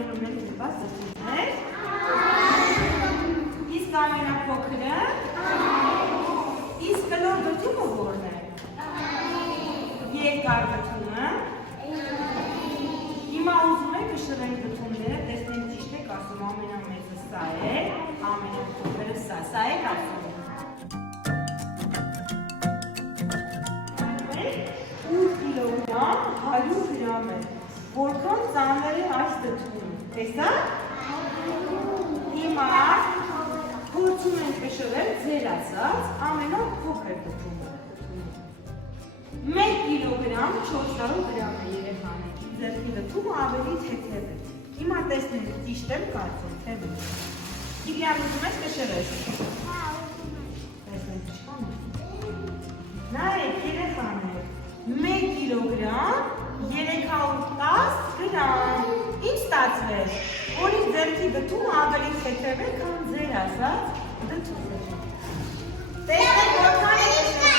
Նրան ունեն դեպաս դրություններ։ Իսկ ամենափոքրը։ Իսկ կլոր դրությունը որն է։ Երկար դրությունը։ Հիմա ուզում եք կշռենք դրությունները, տեսնենք ճիշտ եք ասում ամենամեծը սա է, ամենափոքրը սա եք ասում։ 8 կիլոգրամ 100 գրամ է, որքան ծանր է այս դդումը, տեսա՞ք? Հիմա փորձում ենք կշռել ձեր ասած ամենափոքր դդումը։ 1 կիլոգրամ 400 գրամ է երեխաներ, ձերքի դդումը ավելի թեթև է։ Հիմա տեսնենք ճիշտ եմ կարծում, թե ոչ։ Կիրյան ուզում ես կշռես։ Տեսնենք ինչքան է։ Նայեք երեխաներ, 1 կիլոգրամ 310 գրամ։ Ինչ ստացվեց, որ իմ ձեռքի դդումը ավելի թեթև է, քան ձեր ասած դդումը։ Տեսնեք որքան է դդումը։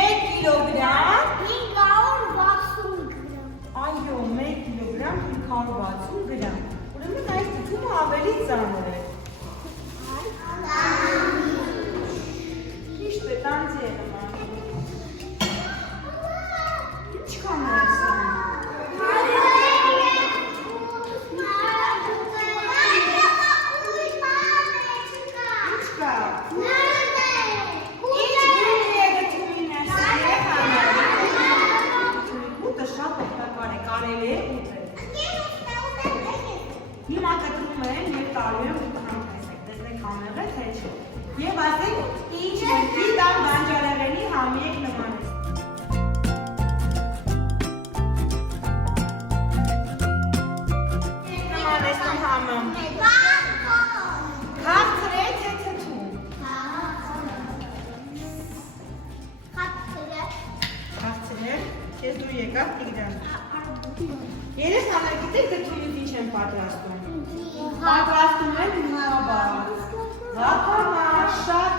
1 կիլոգրամ 560 գրամ։ Այո, 1 կիլոգրամ 560 գրամ։ Ուրեմն այս դդումը ավելի ծանր է։ Ճիշտ է, տանձի է նման։ Ինչքան է սա։ Ինչ կա։ Ինչ գույնի է դդումին ասա երեխաներ։ Ուտը շատ օգտակար է, կարելի է ուտել։ Հիմա կտրում են և տալու եմ ուտը համտեսեք, տեսնեք համեղ է, թե չէ։ Եվ ասենք ինչ մեկի տան բանջարեղենի համիեք նման է։ Նման է ստում համը։ Քաղցր է, թե թթում։ Քաղցր է, ես դու եկավ Տիգրան։ Երեխաներ գիտեք թթումից ինչ են պատրաստում։ Պատրաստում են նավար, զաքարնար, շատ